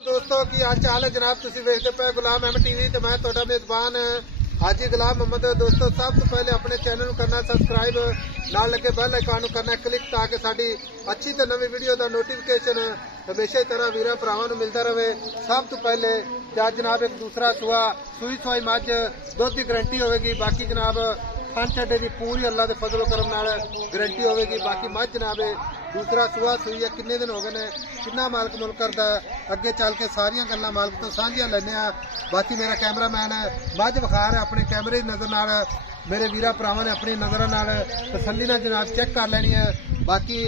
दोस्तों की हाल चाल है जनाब, तुम देखते पे गुलाम अहमद टीवी तो मैं ਤੁਹਾਡਾ मेजबान हाजी गुलाम मोहम्मद। दोस्तों सब तो पहले अपने चैनल करना सब्सक्राइब, नाल लगे बेल आइकन करना क्लिक ताकि साडी अच्छी तो नवी वीडियो का नोटिफिकेशन हमेशा ही तरह वीर भरावां मिलता रहे। सब तो पहले क्या जनाब एक दूसरा सुआ सुई सुई मझ दुध की गारंटी होगी। बाकी जनाब खान चड्डे की पूरी अल्लाह के फजलो करम नाल गारंटी होगी। बाकी मझ जनाब दूसरा सुआ सुई है, किन्ने दिन हो गए ने, कितना मालक मुल करता है, अगे चल के सारिया गल्लां मालक तो साझियां लैने आ। बाकी मेरा कैमरामैन मझ विखा रहा अपने कैमरे की नजर नाल, मेरे वीरा भरावां ने अपनी नजर नाल तसल्ली नाल जनाब चेक कर लेनी है। बाकी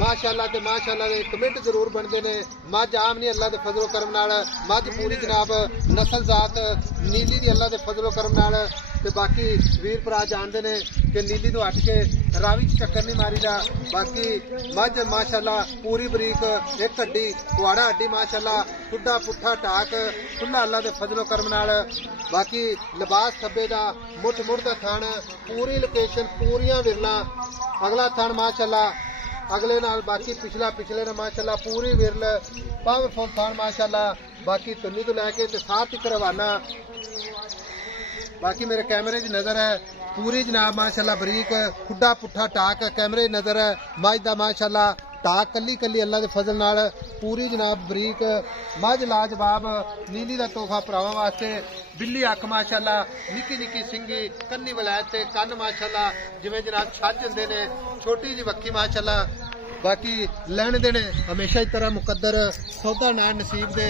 माशाअल्लाह ते माशाअल्लाह दे कमेंट जरूर बनते ने। मझ आम नहीं अल्लाह के फजलो करम नाल, मझ पूरी जनाब नस्ल जात नीली दी अल्लाह के फजलो करम नाल। ते बाकी वीर भरा जानते ने कि नीली तो हट के रावी च चक्कर नहीं मारीदा। बाकी मझ माशाअल्लाह पूरी बरीक एक हड्डी कुआड़ा हड्डी माशाअल्लाह खुदा पुट्ठा टाक खुला अल्लाह के फजलो करम नाल। बाकी लिबास खब्बे दा मुठ मुठ दा थान पूरी लोकेशन पूरियां विरला अगला थान माशाअल्लाह अगले नाल बाकी पिछला पिछले ने माशाअल्लाह पूरी विरल पावरफुल थान माशाअल्लाह। बाकी तुन्नी तो लैके ते साथ तक रवाना। बाकी मेरे कैमरे की नजर है पूरी जनाब माशाअल्लाह बरीक खुदा पुट्ठा टाक कैमरे की नजर है। मझ दा माशाअल्लाह टाक कली कली अल्लाह के फजल नाल पूरी जनाब बरीक मझ लाजवाब नीली का तोहफा भरावां वास्ते। बिल्ली अख माशाअल्लाह निक्की निक्की सिंगी कन्नी वलैत ते कन्न माशाअल्लाह जिवें जनाब छज हुंदे ने, छोटी जी वक्की माशाअल्लाह। बाकी लैने देने हमेशा ही तरह मुकद्दर सौदा ना नसीब दे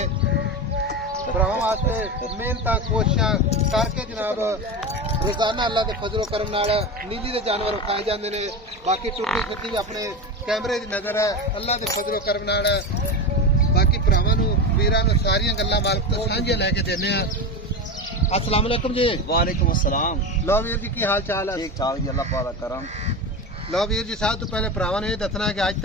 भरावां वास्ते मेहनत कोशिशां करके जनाब रोजाना अल्लाह के फजलो करम नाल नीली के जानवर खाए जाते हैं। बाकी टुटी फुटी भी अपने कैमरे की नजर है अल्लाह के फजलो करम नाल। बाकी भरावां नूं वीरां नूं सारियां गल्लां मालक तो साझियां लैके देने आ। अस्सलाम वालेकुम जी। वालेकुम अस्सलाम। लो वीर जी की हाल चाल है? ठीक ठाक जी, अल्लाह पाक दा करम। लो वीर जी सब तो पहले भरावां ने दसना कि अज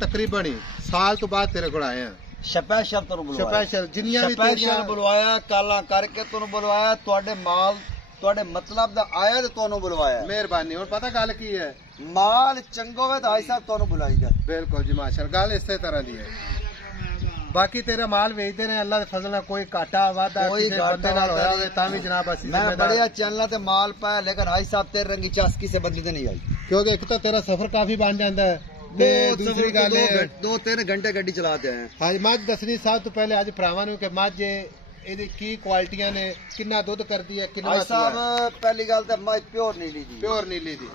तकरीबन ही साल तो बाद तेरे को आए हैं स्पेशल तुहानू बुलवाया, स्पेशल जिन्नियां भी स्पेशल बुलवाया, काला करके तुहानू बुलवाया, तुहाडे माल तुहाडे मतलब दा आया ते तुहानू बुलवाया। मेहरबानी। हुण पता गल की है, माल चंगो वे ताई साहब तुहानू बुलाई दा। बिल्कुल जी माशाअल्लाह गल इस तरह दी है। बाकी तेरा माल बेचते ने अल्लाह के फजल नाल कोई घाटा वादा किसी बंदे नाल होया होवे तां भी जनाब असीं मैं बड़िया चैनल ते माल पाया, लेकिन हाई साहब तेरे रंगी चासकी से बंदी ते नहीं आई, क्योंकि एक तो तेरा सफर काफी बन जाता है ते दूसरी गल 2-3 घंटे गड्डी चलाते हैं। हाँ मझ दसनी सब तो पहले अज भरावां नूं कि मझ ਇਹਦੀ ਕੀ ਕੁਆਲਿਟੀਆਂ ਨੇ, ਕਿੰਨਾ ਦੁੱਧ ਕਰਦੀ ਹੈ, ਕਿੰਨਾ भाई साहब पहली गल ते मझ प्योर नीली जी, ਪਿਓਰ ਨੀਲੀ ਦੀ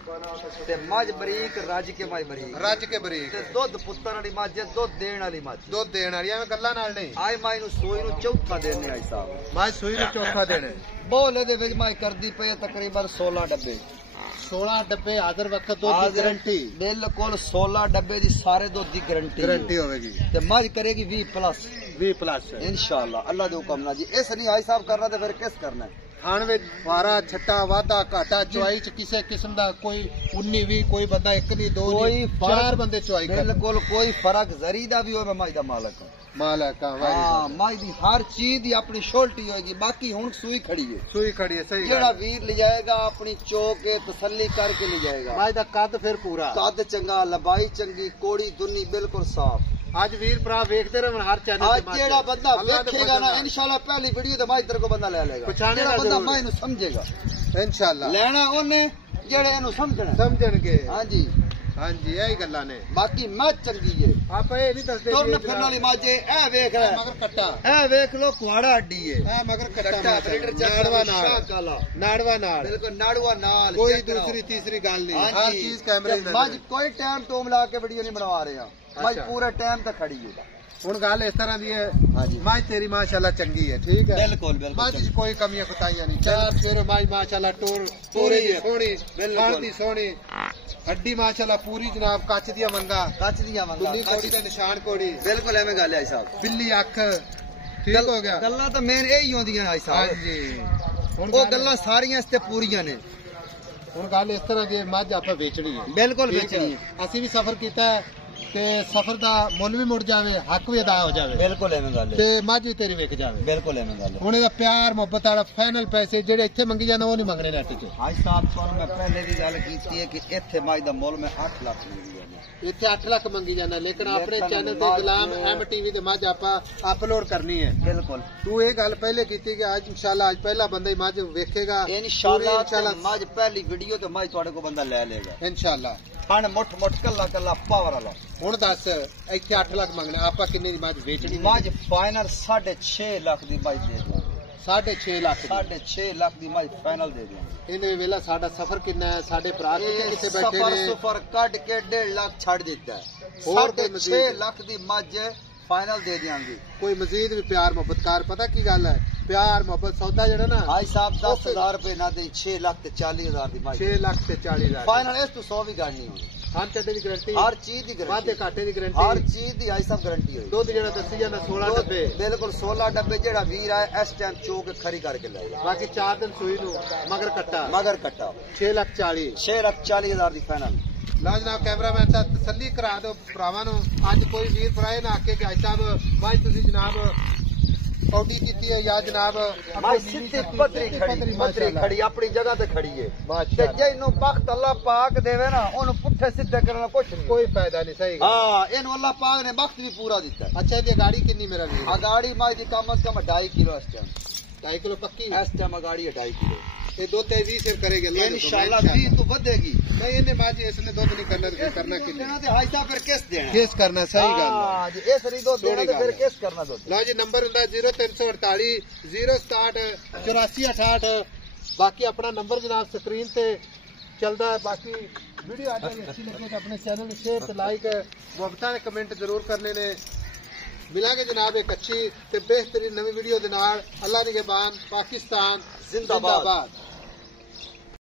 ते मझ बरीक रज के मझ बरीक ਰੱਜ ਕੇ ਬਰੀਕ ते दुध पुत्तर वाली मझ है, दुध देण वाली मझ। ਦੁੱਧ ਦੇਣ ਵਾਲੀ ਐਵੇਂ ਗੱਲਾਂ ਨਾਲ ਨਹੀਂ। आई माई नूं सोई नूं चौथा देने आई साहब, ਮੱਝ ਸੂਈ ਨੂੰ ਚੌਥਾ ਦੇਣਾ। बोले दे विच माई करदी पई है तकरीबन 16 डब्बे, 16 डब्बे हाजिर वक्त दुध की गारंटी बिल्कुल 16 डब्बे दी सारे दुध दी गारंटी होगी ते मझ करेगी 20+, 20+ इंशाअल्लाह अल्लाह दे हुक्म नाल जी। इस नहीं आई साहब करना ते फिर किस करना है? खान में वारा छट्टा वाधा घाटा चुआई च किसी किस्म का कोई 19-20 कोई बंदा 1 नहीं 2 कोई 4 बंदे चुआई कर बिल्कुल कोई फर्क जरी दा भी हो, मैं मझ दा मालक हूं। मालक हां मझ दी हर चीज दी अपनी शोल्टी होगी। बाकी हुन सुई खड़ी है, सुई खड़ी है सही जेड़ा वीर ले जाएगा अपनी चोक के तसल्ली करके ले जाएगा। मझ दा कद फिर पूरा कद चंगा, लंबाई चंगी, कोड़ी दुन्नी बिल्कुल साफ। आज वीर भरा वेखते रहन हर चैनल आज जेड़ा बंदा वेखेगा ना इंशाल्लाह पहली वीडियो ते मझ तेरे को बंदा ले लेगा, जेड़ा बंदा मझ नूं समझेगा इंशाल्लाह लेना ओने, जेड़े इहनूं समझणगे। हां जी हां जी यही गल्लां ने। बाकी मझ चंगी है, आप ए नहीं दसदे तुरन फिरन वाली मझ ए वेख है मगर कट्टा ए वेख लो कुआड़ा हड्डी है, ए मगर कट्टा ब्रीडर नाड़वा नाल काला नाड़वा नाल बिल्कुल नाड़वा नाल, कोई दूसरी तीसरी गल नहीं, हर चीज कैमरे में। मझ कोई टाइम तो मिला के वीडियो नहीं बनवा रहे हैं, मझ पूरे टाइम तक खड़ी है। हुण गल इस तरह दी है, हाँ जी मझ तेरी माशाल्लाह चंगी है, ठीक है बिल्कुल बिल्कुल मझ च कोई कमियां कुताइयां नहीं। चार फिर मझ माशाल्लाह टोर पूरी है, सोहनी बिल्कुल खालती सोहनी हड्डी माशाल्लाह पूरी जनाब कच दिया मंगा कच दिया मंगा दुल्ली कोड़ी दा निशान कोड़ी बिल्कुल एवें गल है साहब। बिल्ली अख ठीक हो गया। गल्लां तो मेन यही होंदियां आई साहब। हां जी हुण वो गल्लां सारियां इसते पूरियां ने। हुण गल इस तरह दी मझ आपां बेचनी है, बिल्कुल बेचनी है। ਅਸੀਂ ਵੀ ਸਫ਼ਰ ਕੀਤਾ ਤੇ ਸਫ਼ਰ ਦਾ ਮੁੱਲ ਵੀ ਮੁੜ ਜਾਵੇ, ਹੱਕ ਵੀ ਅਦਾ ਹੋ ਜਾਵੇ, ਬਿਲਕੁਲ ਐਵੇਂ ਗੱਲ ਹੈ ਤੇ ਮੱਝ ਵੀ ਤੇਰੀ ਵਿਕ ਜਾਵੇ, ਬਿਲਕੁਲ ਐਵੇਂ ਗੱਲ ਹੈ। ਹੁਣ ਇਹਦਾ ਪਿਆਰ ਮੁਹੱਬਤ ਵਾਲਾ ਫਾਈਨਲ ਪੈਸੇ ਜਿਹੜੇ ਇੱਥੇ ਮੰਗੀ ਜਾਂਦੇ ਉਹ ਨਹੀਂ ਮੰਗਣੇ ਨੈਟ 'ਚ। ਹਾਈ ਸਾਹਿਬ ਤੁਹਾਨੂੰ ਮੈਂ ਪਹਿਲੇ ਦੀ ਗੱਲ ਕੀਤੀ ਹੈ ਕਿ ਇੱਥੇ ਮੱਝ ਦਾ ਮੁੱਲ ਮੈਂ 8 ਲੱਖ ਮੰਗੀ ਹੈ। ਇੱਥੇ 8 ਲੱਖ ਮੰਗੀ ਜਾਂਦਾ ਲੇਕਿਨ ਆਪਣੇ ਚੈਨਲ ਤੇ ਗੁਲਾਮ ਐਮ ਟੀਵੀ ਤੇ ਮੱਝ ਆਪਾਂ ਅਪਲੋਡ ਕਰਨੀ ਹੈ। ਬਿਲਕੁਲ ਤੂੰ ਇਹ ਗੱਲ ਪਹਿਲੇ ਕੀਤੀ ਕਿ ਅੱਜ ਇਨਸ਼ਾਅੱਲਾ ਅੱਜ ਪਹਿਲਾ ਬੰਦਾ ਹੀ ਮੱਝ ਵੇਖੇਗਾ ਇਨਸ਼ਾਅੱਲਾ ਮੱਝ ਪਹਿਲੀ ਵੀਡੀਓ ਤੇ ਮੱਝ ਤੁਹਾਡੇ ਕੋਲ ਬੰਦਾ ਲੈ ਲੇਗਾ ਇਨਸ਼ਾਅੱਲਾ। ਹਣ ਮੁੱਠ ਕੱਲਾ ਕੱਲਾ ਪਾਵਰ ਵਾਲਾ। ਹੁਣ ਦੱਸ ਇੱਥੇ 8 ਲੱਖ ਮੰਗਣਾ ਆਪਾਂ ਕਿੰਨੇ ਦੀ ਮੱਝ ਵੇਚਣੀ? ਮੱਝ ਫਾਈਨਲ 6.5 ਲੱਖ ਦੀ ਮੱਝ ਦੇ ਦਿਓ। 6.5 ਲੱਖ 6.5 ਲੱਖ ਦੀ ਮੱਝ ਫਾਈਨਲ ਦੇ ਦਿਓ। ਇਹਨੇ ਵੇਲਾ ਸਾਡਾ ਸਫ਼ਰ ਕਿੰਨਾ ਹੈ? ਸਾਡੇ ਭਰਾ ਕਿੱਥੇ ਬੈਠੇ ਨੇ? ਸਫ਼ਰ ਕੱਢ ਕੇ 1.5 ਲੱਖ ਛੱਡ ਦਿੱਤਾ ਹੈ। ਹੋਰ 6 ਲੱਖ ਦੀ ਮੱਝ ਫਾਈਨਲ ਦੇ ਦਿਆਂਗੇ। ਕੋਈ ਮਜ਼ੀਦ ਵੀ ਪਿਆਰ ਮੁਹੱਬਤ ਕਾਰ ਪਤਾ ਕੀ ਗੱਲ ਹੈ? ਪਿਆਰ ਮੁਹੱਬਤ ਸੌਦਾ ਜਿਹੜਾ ਨਾ ਭਾਈ ਸਾਹਿਬ 10,000 ਰੁਪਏ ਨਾ ਦੇ 6 ਲੱਖ ਤੇ 40,000 ਦੀ ਮੱਝ 6 ਲੱਖ ਤੇ 40,000 ਫਾਈਨਲ। ਇਸ ਤੋਂ 100 ਵੀ ਗੱਲ ਨਹੀਂ ਹੋਣੀ। ਹਰ ਚੱਡੇ ਦੀ ਗਾਰੰਟੀ, ਹਰ ਚੀਜ਼ ਦੀ ਗਾਰੰਟੀ, ਵਾਧੇ ਘਾਟੇ ਦੀ ਗਾਰੰਟੀ, ਹਰ ਚੀਜ਼ ਦੀ ਭਾਈ ਸਾਹਿਬ ਗਾਰੰਟੀ ਹੋਈ। ਦੁੱਧ ਜਿਹੜਾ ਦੱਸੀ ਜਾਂਦਾ 16 ਡੱਬੇ ਬਿਲਕੁਲ 16 ਡੱਬੇ ਜਿਹੜਾ ਵੀਰ ਆਇਆ ਇਸ ਟਾਈਮ ਚੋਕ ਖਰੀ ਕਰਕੇ ਲੈ ਗਿਆ। ਬਾਕੀ 4 ਦਿਨ ਸੂਈ ਨੂੰ ਮਗਰ ਕੱਟਾ 6 ਲੱਖ 40,000 ਦੀ ਫਾਈਨਲ। ਲਓ ਜਨਾਬ ਕੈਮਰਾਮੈਨ ਸਾਹਿਬ ਤਸੱਲੀ ਕਰਾ ਦਿਓ ਭਰਾਵਾਂ ਨੂੰ। ਅੱਜ ਕੋਈ ਵੀਰ ਭਰਾ ਨਾ ਆਕੇ ਕਿ ਅੱਜ ਸਾਹਿਬ ਮਾਈ ਤੁਸੀਂ ਜਨਾਬ ਕੌਡੀ ਕੀਤੀ ਹੈ ਜਾਂ ਜਨਾਬ ਮਾਈ ਸਿੱਧੀ ਪੱਧਰੀ ਖੜੀ ਆਪਣੀ ਜਗ੍ਹਾ ਤੇ ਖੜੀ ਹੈ ਤੇ ਜੇ ਇਹਨੂੰ ਬਖਤ ਅੱਲਾਹ ਪਾਕ ਦੇਵੇ ਨਾ ਉਹਨੂੰ ਪੁੱਠੇ ਸਿੱਧੇ ਕਰਨ ਦਾ ਕੁਛ ਨਹੀਂ, ਕੋਈ ਫਾਇਦਾ ਨਹੀਂ। ਸਹੀ ਹਾਂ ਇਹਨੂੰ ਅੱਲਾਹ ਪਾਕ ਨੇ ਬਖਤ ਵੀ ਪੂਰਾ ਦਿੱਤਾ। ਅੱਛਾ ਇਹਦੀ ਗਾੜੀ ਕਿੰਨੀ ਮੇਰਾ ਵੀਰ? ਆ ਗਾੜੀ ਮਾਈ ਦੀ ਕਮ ਅਜ਼ ਕਮ 2.5 ਕਿਲੋ ਇਸ ਟਾਈਮ। 2.5 ਕਿਲੋ ਪੱਕੀ ਇਸ ਟਾਈਮ ਗਾੜੀ 2.5 ਕਿਲੋ। ਇਹ ਦੁੱਧ ਤੇ 20 ਸਿਰ ਕਰੇਗੀ ਇਨਸ਼ਾਅੱਲਾ 20 ਤੋਂ ਵਧੇਗੀ। ਨਹੀਂ ਇਹਨੇ ਮਾਝ ਇਸਨੇ ਦੁੱਧ ਨਹੀਂ ਕਰਨਾ ਦੇਣਾ ਤੇ ਹਾਈ ਸਾਹਿਬ ਫਿਰ ਕਿਸ ਦੇਣਾ? ਕਿਸ ਕਰਨਾ? ਸਹੀ ਗੱਲ ਹਾਂ ਜੀ ਇਸ ਰੀ ਦੁੱਧ ਦੇਣਾ ਤੇ ਫਿਰ ਕਿਸ ਕਰਨਾ ਦੁੱਧ? ਲਓ ਜੀ ਨੰਬਰ ਹੁੰਦਾ 0348 067 8468। ਬਾਕੀ ਆਪਣਾ ਨੰਬਰ ਜਨਾਬ ਸਕਰੀਨ ਤੇ ਚੱਲਦਾ ਹੈ। ਬਾਕੀ ਵੀਡੀਓ ਅੱਜ ਅੱਛੀ ਲੱਗੇ ਤਾਂ ਆਪਣੇ ਚੈਨਲ ਨੂੰ ਸ਼ੇਅਰ ਤੇ ਲਾਈਕ ਮੁਹੱਬਤਾਂ ਦੇ ਕਮੈਂਟ ਜ਼ਰੂਰ ਕਰਨੇ ਨੇ। ਮਿਲਾਂਗੇ ਜਨਾਬ ਇੱਕ ਅੱਛੀ ਤੇ ਬਿਹਤਰੀਨ ਨਵੀਂ ਵੀਡੀਓ ਦੇ ਨਾਲ। ਅੱਲਾਹ ਨਿਗਹਿਬਾਨ। ਪਾਕਿस्तान जिंदाबाद।